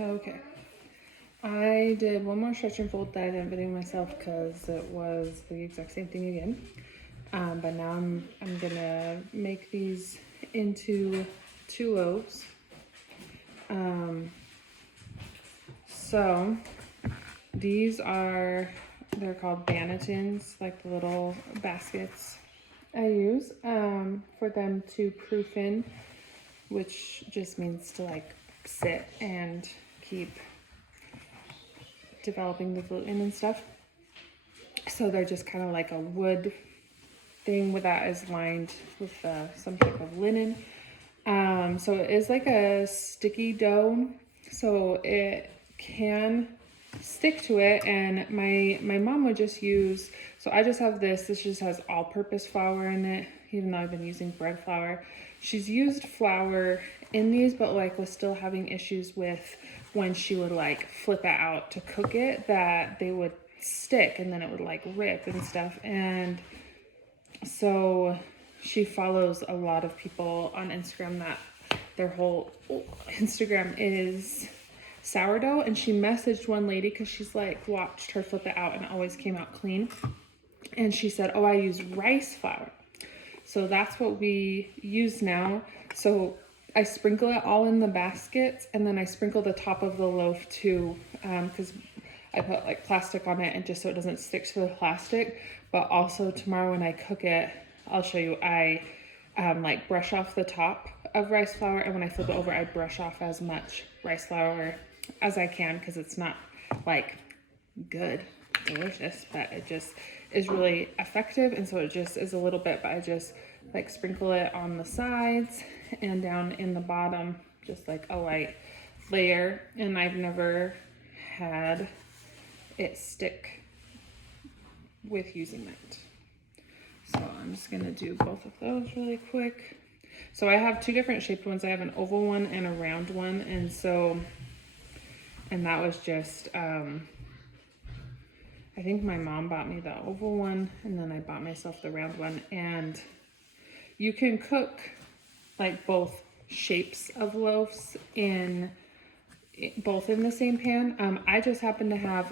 Okay. I did one more stretch and fold that I didn't video myself because it was the exact same thing again. But now I'm gonna make these into 2 loaves. So these they're called bannetons, like the little baskets I use for them to proof in, which just means to like sit and keep developing the gluten and stuff. So they're just kind of like a wood thing that is lined with some type of linen. So it is like a sticky dough, so it can stick to it. And my mom would just use, so I just have this just has all-purpose flour in it, even though I've been using bread flour. She's used flour in these, but like was still having issues with when she would like flip it out to cook it, that they would stick and then it would like rip and stuff. And so she follows a lot of people on Instagram that their whole Instagram is sourdough. And she messaged one lady because she's like watched her flip it out and it always came out clean. And she said, oh, I use rice flour. So that's what we use now. So I sprinkle it all in the baskets, and then I sprinkle the top of the loaf too, because I put like plastic on it and just so it doesn't stick to the plastic. But also tomorrow when I cook it, I'll show you, I like brush off the top of rice flour, and when I flip it over, I brush off as much rice flour as I can, because it's not like good, delicious, but it just is really effective. And so it just is a little bit, but I just like sprinkle it on the sides and down in the bottom, just like a light layer. And I've never had it stick with using that. So I'm just gonna do both of those really quick. So I have 2 different shaped ones. I have an oval one and a round one. And that was just, I think my mom bought me the oval one, and then I bought myself the round one. And you can cook like both shapes of loaves both in the same pan. I just happen to have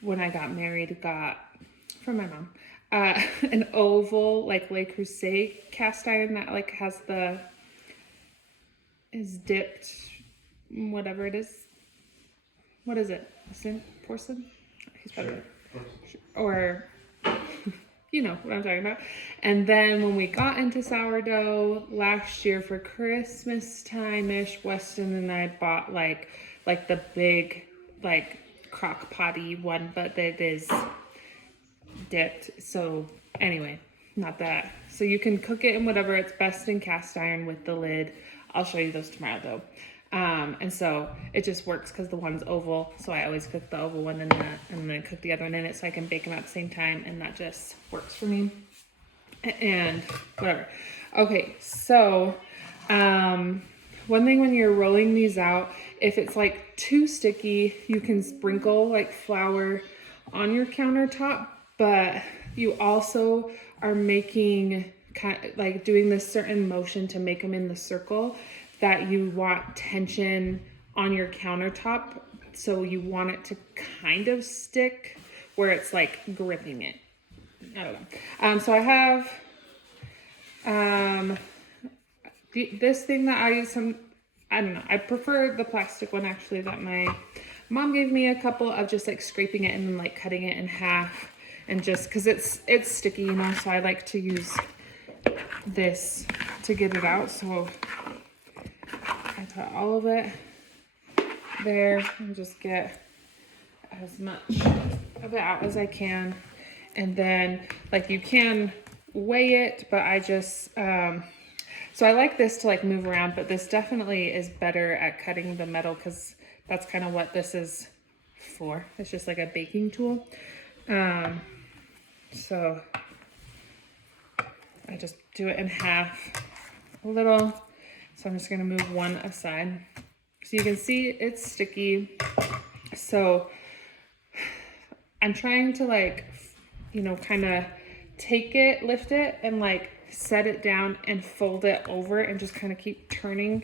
when I got married, got from my mom an oval like Le Creuset cast iron that like is dipped, whatever it is. What is it? Porcelain? He's better. Sure. Or you know what I'm talking about. And then when we got into sourdough last year for Christmas time-ish, Weston and I bought like the big like crock potty one, but that is dipped. So anyway, not that. So you can cook it in whatever. It's best in cast iron with the lid. I'll show you those tomorrow though. And so it just works because the one's oval. So I always cook the oval one in that, and then cook the other one in it so I can bake them at the same time. And that just works for me. And whatever. Okay, so one thing when you're rolling these out, if it's like too sticky, you can sprinkle like flour on your countertop, but you also are making like doing this certain motion to make them in the circle that you want tension on your countertop. So you want it to kind of stick where it's like gripping it. I don't know. So I have this thing that I use I don't know. I prefer the plastic one actually that my mom gave me a couple of, just like scraping it and then like cutting it in half, and just because it's sticky, you know, so I like to use this to get it out. So I put all of it there and just get as much of it out as I can. And then like you can weigh it, but I just, so I like this to like move around, but this definitely is better at cutting the metal because that's kind of what this is for. It's just like a baking tool. So I just do it in half a little. So I'm just gonna move one aside. So you can see it's sticky. So I'm trying to like, you know, kind of take it, lift it, and like set it down and fold it over and just kind of keep turning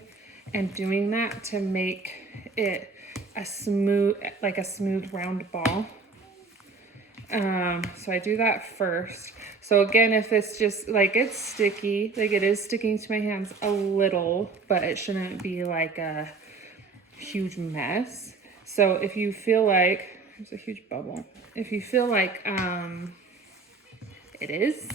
and doing that to make it a smooth round ball. So I do that first. So again, if it's just like it's sticky, like it is sticking to my hands a little, but it shouldn't be like a huge mess. So if you feel like there's a huge bubble, if you feel like it is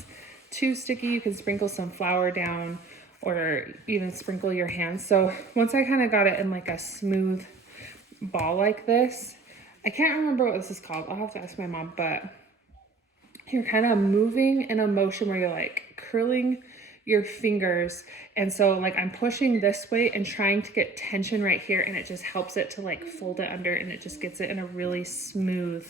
too sticky, you can sprinkle some flour down or even sprinkle your hands. So once I kind of got it in like a smooth ball like this, I can't remember what this is called. I'll have to ask my mom, but you're kind of moving in a motion where you're like curling your fingers. And so like I'm pushing this way and trying to get tension right here, and it just helps it to like fold it under, and it just gets it in a really smooth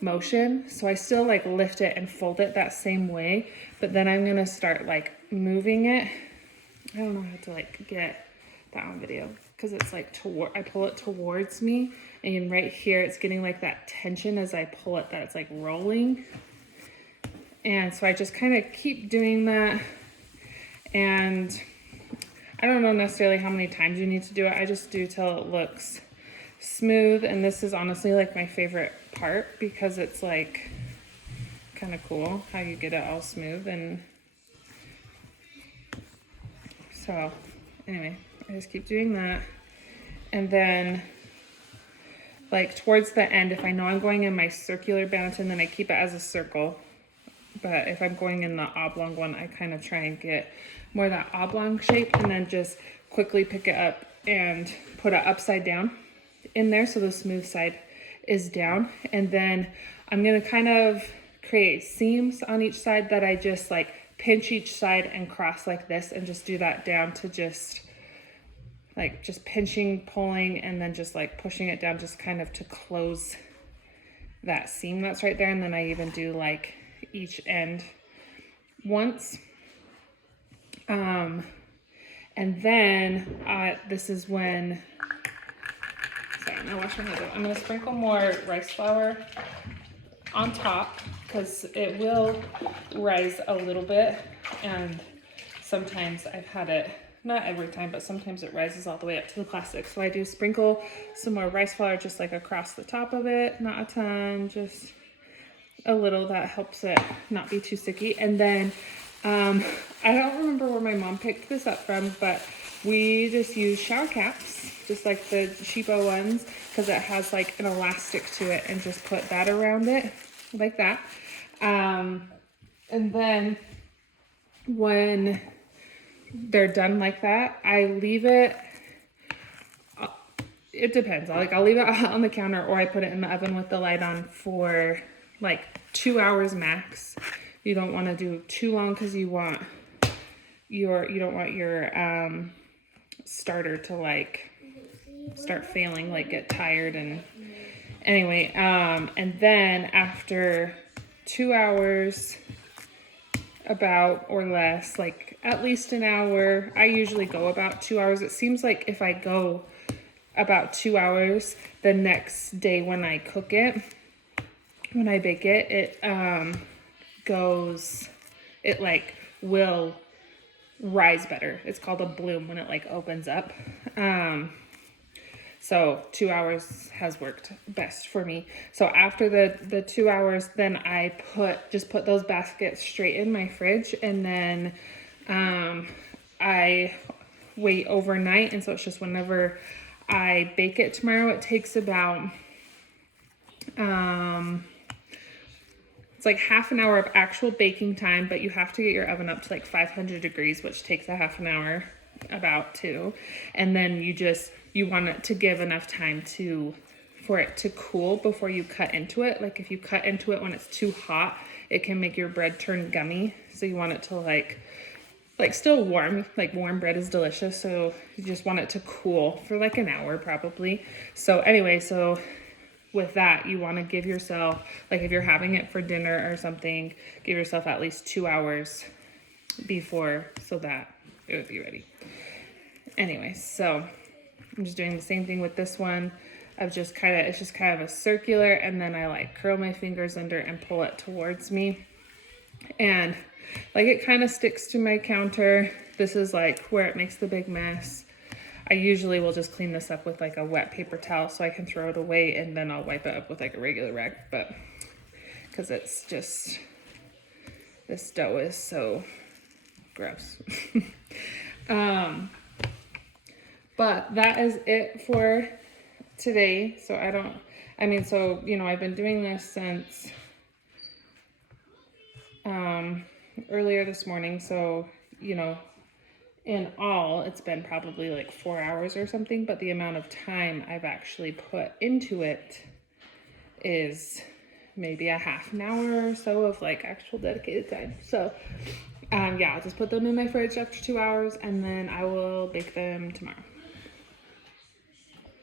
motion. So I still like lift it and fold it that same way, but then I'm gonna start like moving it. I don't know how to like get that on video because it's like I pull it towards me, and right here it's getting like that tension as I pull it, that it's like rolling. And so I just kind of keep doing that, and I don't know necessarily how many times you need to do it. I just do till it looks smooth. And this is honestly like my favorite part because it's like kind of cool how you get it all smooth. And so anyway, I just keep doing that. And then like towards the end, if I know I'm going in my circular bantam, then I keep it as a circle. But if I'm going in the oblong one, I kind of try and get more of that oblong shape, and then just quickly pick it up and put it upside down in there so the smooth side is down. And then I'm going to kind of create seams on each side that I just like pinch each side and cross like this, and just do that down to just pinching, pulling, and then just like pushing it down just kind of to close that seam that's right there. And then I even do like each end once. And then this is when, sorry, I'm gonna wash my hands. I'm gonna sprinkle more rice flour on top because it will rise a little bit, and sometimes I've had it, not every time, but sometimes it rises all the way up to the plastic. So I do sprinkle some more rice flour just like across the top of it, not a ton, just a little. That helps it not be too sticky. And then I don't remember where my mom picked this up from, but we just use shower caps, just like the cheapo ones, because it has like an elastic to it, and just put that around it like that. And then when they're done like that, I leave it, it depends. I'll leave it on the counter, or I put it in the oven with the light on for like 2 hours max. You don't want to do too long because you don't want your starter to like start failing, like get tired. And anyway, and then after 2 hours, about or less, like at least an hour, I usually go about 2 hours. It seems like if I go about 2 hours, the next day when I cook it, when I bake it, it like will rise better. It's called a bloom when it like opens up. So 2 hours has worked best for me. So after the 2 hours, then I just put those baskets straight in my fridge, and then I wait overnight. And so it's just whenever I bake it tomorrow, it takes about it's like half an hour of actual baking time, but you have to get your oven up to like 500 degrees, which takes a half an hour about too. And then you want it to give enough time for it to cool before you cut into it. Like if you cut into it when it's too hot, it can make your bread turn gummy. So you want it to like still warm, like warm bread is delicious. So you just want it to cool for like an hour probably. So anyway, so with that, you want to give yourself, like if you're having it for dinner or something, give yourself at least 2 hours before so that it would be ready. Anyway, so I'm just doing the same thing with this one. It's just kind of a circular, and then I like curl my fingers under and pull it towards me. And like it kind of sticks to my counter. This is like where it makes the big mess. I usually will just clean this up with like a wet paper towel so I can throw it away, and then I'll wipe it up with like a regular rag, but because it's just, this dough is so gross. But that is it for today. So you know, I've been doing this since earlier this morning. So, you know, in all, it's been probably like 4 hours or something, but the amount of time I've actually put into it is maybe a half an hour or so of like actual dedicated time. So, yeah, I'll just put them in my fridge after 2 hours, and then I will bake them tomorrow.